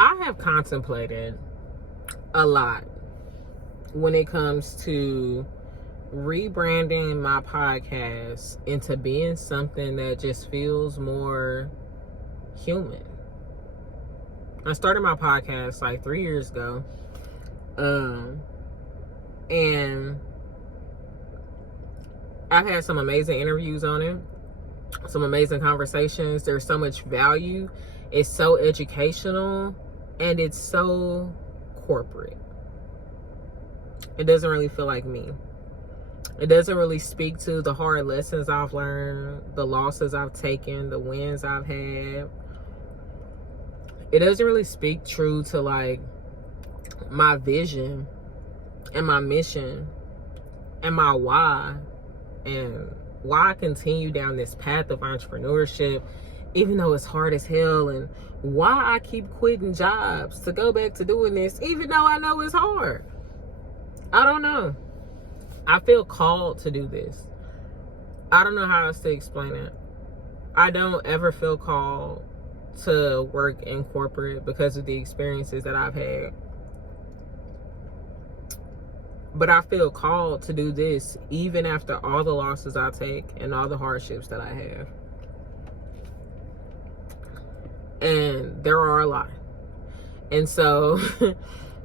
I have contemplated a lot when it comes to rebranding my podcast into being something that just feels more human. I started my podcast like 3 years ago. And I've had some amazing interviews on it, some amazing conversations. There's so much value. It's so educational, and it's so corporate. It doesn't really feel like me. It doesn't really speak to the hard lessons I've learned, the losses I've taken, the wins I've had. It doesn't really speak true to like my vision and my mission and my why, and why I continue down this path of entrepreneurship, even though it's hard as hell, and why I keep quitting jobs to go back to doing this, even though I know it's hard. I don't know. I feel called to do this. I don't know how else to explain it. I don't ever feel called to work in corporate because of the experiences that I've had. But I feel called to do this even after all the losses I take and all the hardships that I have. And there are a lot. And so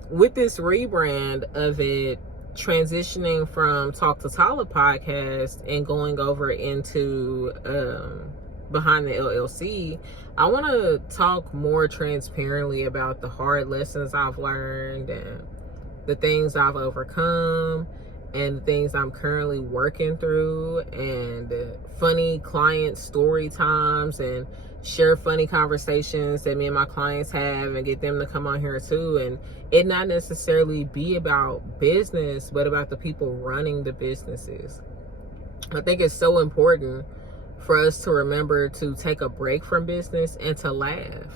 with this rebrand of it transitioning from Talk to Tyler podcast and going over into Behind the LLC, I want to talk more transparently about the hard lessons I've learned and the things I've overcome and the things I'm currently working through, and funny client story times, and share funny conversations that me and my clients have and get them to come on here too. And it not necessarily be about business, but about the people running the businesses. I think it's so important for us to remember to take a break from business and to laugh,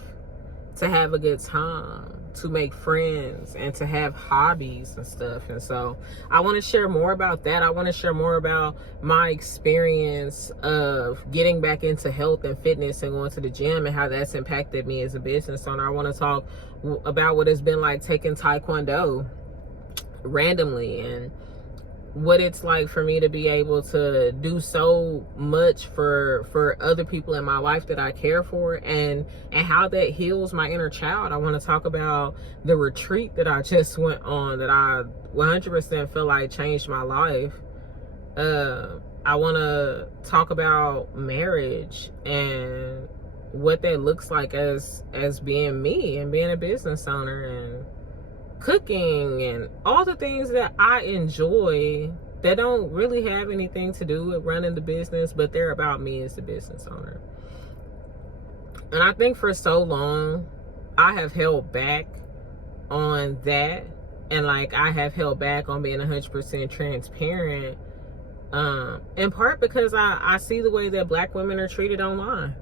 to have a good time, to make friends, and to have hobbies and stuff. And so I want to share more about that. I want to share more about my experience of getting back into health and fitness and going to the gym and how that's impacted me as a business owner. I want to talk about what it's been like taking Taekwondo randomly, and what it's like for me to be able to do so much for other people in my life that I care for, and how that heals my inner child. I want to talk about the retreat that I just went on that I 100% feel like changed my life. I want to talk about marriage and what that looks like as being me and being a business owner, and cooking and all the things that I enjoy that don't really have anything to do with running the business, but they're about me as a business owner. And I think for so long I have held back on that, and like I have held back on being 100% transparent, in part because I see the way that Black women are treated online.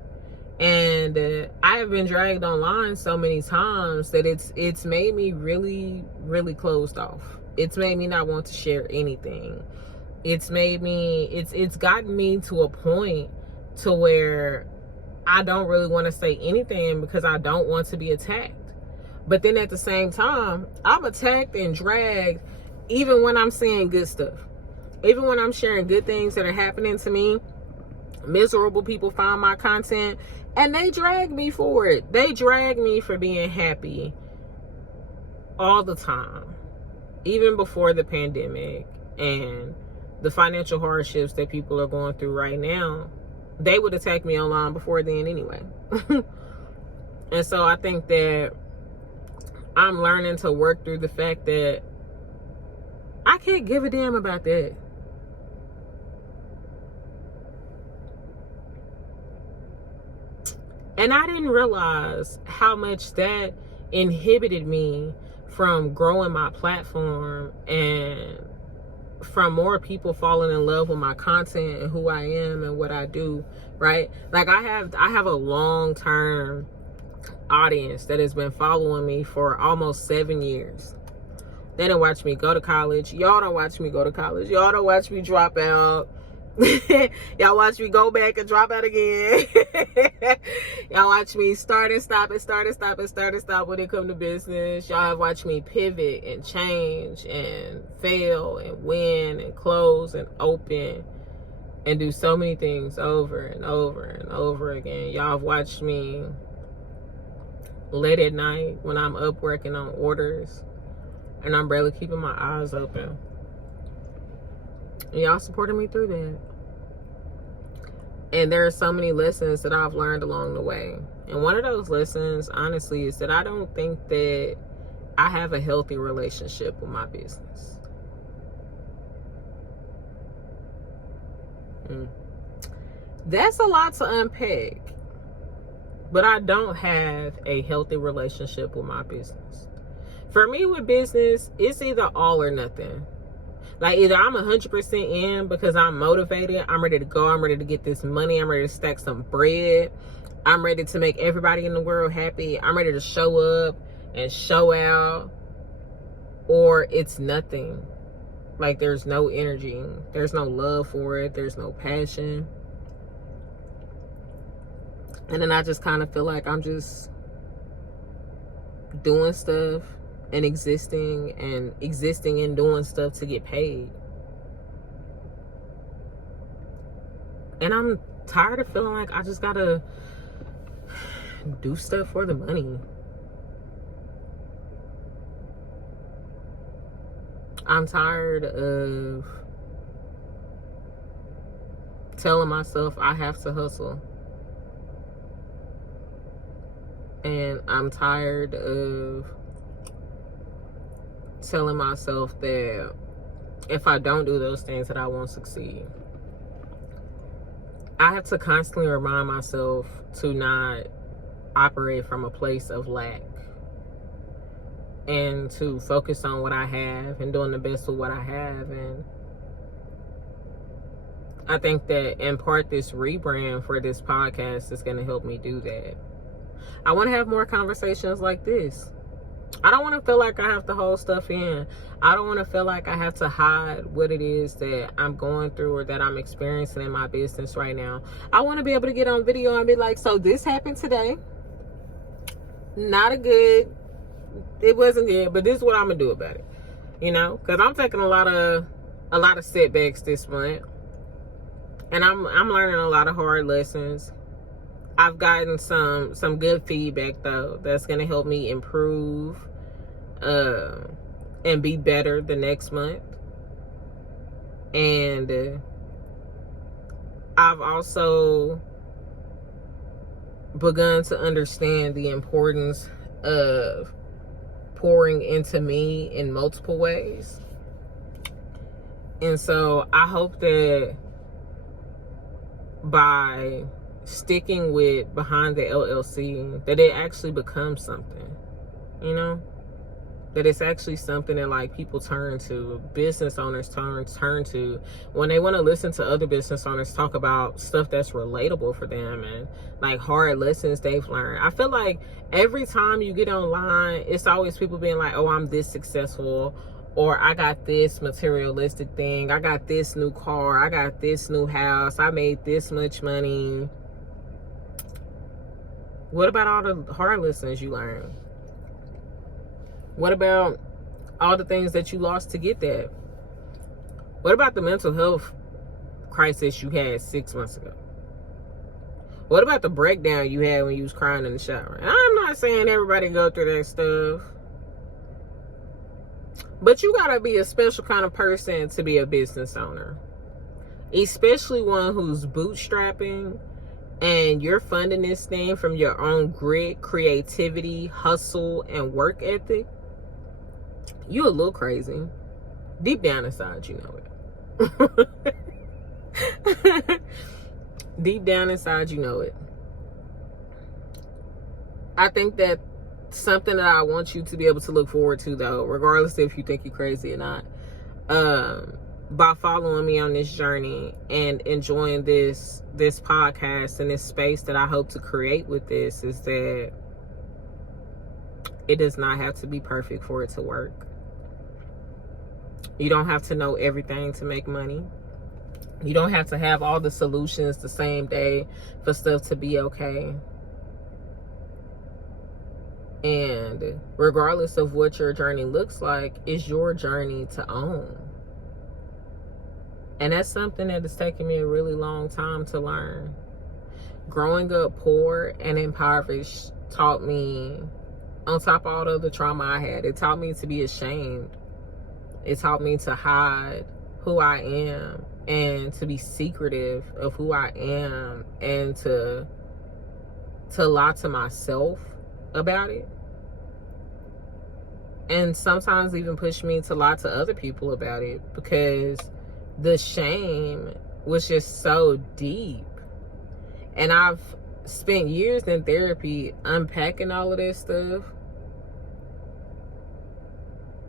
And I have been dragged online so many times that it's made me really, really closed off. It's made me not want to share anything. It's gotten me to a point to where I don't really want to say anything because I don't want to be attacked. But then at the same time, I'm attacked and dragged even when I'm saying good stuff. Even when I'm sharing good things that are happening to me. Miserable people find my content and they drag me for it. They drag me for being happy all the time, even before the pandemic and the financial hardships that people are going through right now. They would attack me online before then anyway. And so I think that I'm learning to work through the fact that I can't give a damn about that. And I didn't realize how much that inhibited me from growing my platform and from more people falling in love with my content and who I am and what I do, right? Like I have a long-term audience that has been following me for almost 7 years. They don't watch me go to college. Y'all don't watch me go to college. Y'all don't watch me drop out. Y'all watch me go back and drop out again. Y'all watch me start and stop and start and stop and start and stop when it comes to business. Y'all have watched me pivot and change and fail and win and close and open and do so many things over and over and over again. Y'all have watched me late at night when I'm up working on orders and I'm barely keeping my eyes open. And y'all supported me through that. And there are so many lessons that I've learned along the way. And one of those lessons, honestly, is that I don't think that I have a healthy relationship with my business. That's a lot to unpack. But I don't have a healthy relationship with my business. For me with business, it's either all or nothing. Like, either I'm 100% in because I'm motivated, I'm ready to go, I'm ready to get this money, I'm ready to stack some bread, I'm ready to make everybody in the world happy, I'm ready to show up and show out, or it's nothing. Like, there's no energy, there's no love for it, there's no passion. And then I just kind of feel like I'm just doing stuff and existing and doing stuff to get paid. And I'm tired of feeling like I just gotta do stuff for the money. I'm tired of telling myself I have to hustle. And I'm tired of telling myself that if I don't do those things that I won't succeed. I have to constantly remind myself to not operate from a place of lack and to focus on what I have and doing the best with what I have. And I think that in part this rebrand for this podcast is going to help me do that. I want to have more conversations like this. I don't want to feel like I have to hold stuff in. I don't want to feel like I have to hide what it is that I'm going through or that I'm experiencing in my business right now. I want to be able to get on video and be like, so this happened today. It wasn't good, but this is what I'm going to do about it. You know, because I'm taking a lot of setbacks this month. And I'm learning a lot of hard lessons. I've gotten some good feedback though that's going to help me improve and be better the next month. And I've also begun to understand the importance of pouring into me in multiple ways. And so I hope that by sticking with Behind the LLC, that it actually becomes something, you know, that it's actually something that like people turn to, business owners turn to when they want to listen to other business owners talk about stuff that's relatable for them and like hard lessons they've learned. I feel like every time you get online, it's always people being like, oh, I'm this successful, or I got this materialistic thing, I got this new car, I got this new house, I made this much money. What about all the hard lessons you learned? What about all the things that you lost to get that? What about the mental health crisis you had 6 months ago? What about the breakdown you had when you was crying in the shower? And I'm not saying everybody go through that stuff, but you gotta be a special kind of person to be a business owner, especially one who's bootstrapping and you're funding this thing from your own grit, creativity, hustle, and work ethic. You a little crazy. Deep down inside, you know it. Deep down inside, you know it. I think that something that I want you to be able to look forward to, though, regardless if you think you're crazy or not, by following me on this journey and enjoying this podcast and this space that I hope to create with this, is that it does not have to be perfect for it to work. You don't have to know everything to make money. You don't have to have all the solutions the same day for stuff to be okay. And regardless of what your journey looks like, it's your journey to own. And that's something that has taken me a really long time to learn. Growing up poor and impoverished taught me, on top of all the other trauma I had, it taught me to be ashamed. It taught me to hide who I am and to be secretive of who I am and to lie to myself about it. And sometimes even push me to lie to other people about it, because the shame was just so deep. And I've spent years in therapy unpacking all of this stuff.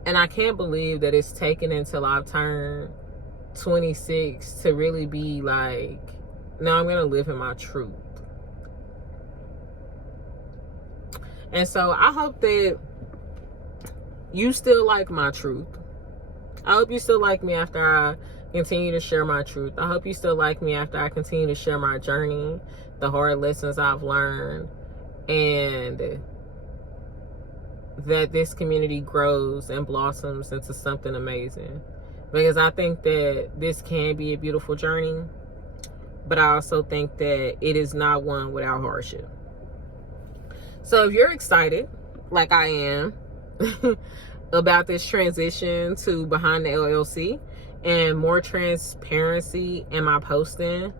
And I can't believe that it's taken until I've turned 26 to really be like, no, I'm going to live in my truth. And so I hope that you still like my truth. I hope you still like me after I continue to share my truth. I hope you still like me after I continue to share my journey, the hard lessons I've learned, and that this community grows and blossoms into something amazing. Because I think that this can be a beautiful journey, but I also think that it is not one without hardship. So if you're excited, like I am, about this transition to Behind the LLC and more transparency in my posting,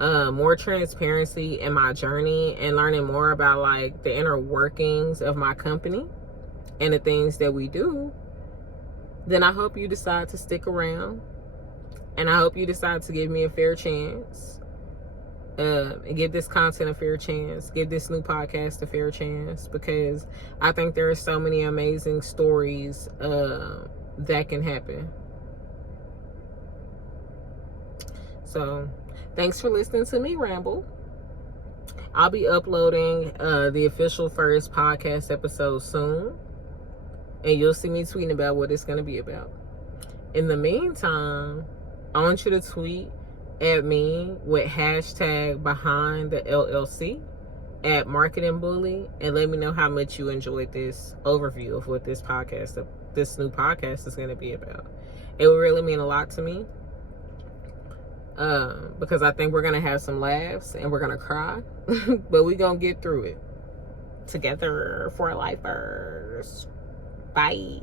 more transparency in my journey, and learning more about like the inner workings of my company and the things that we do, then I hope you decide to stick around, and I hope you decide to give me a fair chance, and give this content a fair chance, give this new podcast a fair chance, because I think there are so many amazing stories that can happen. So thanks for listening to me ramble. I'll be uploading the official first podcast episode soon, and you'll see me tweeting about what it's going to be about. In the meantime, I want you to tweet at me with hashtag Behind the LLC at Marketing Bully, and let me know how much you enjoyed this overview of what this new podcast is going to be about. It will really mean a lot to me, because I think we're going to have some laughs and we're going to cry, but we're going to get through it together for lifers. Bye.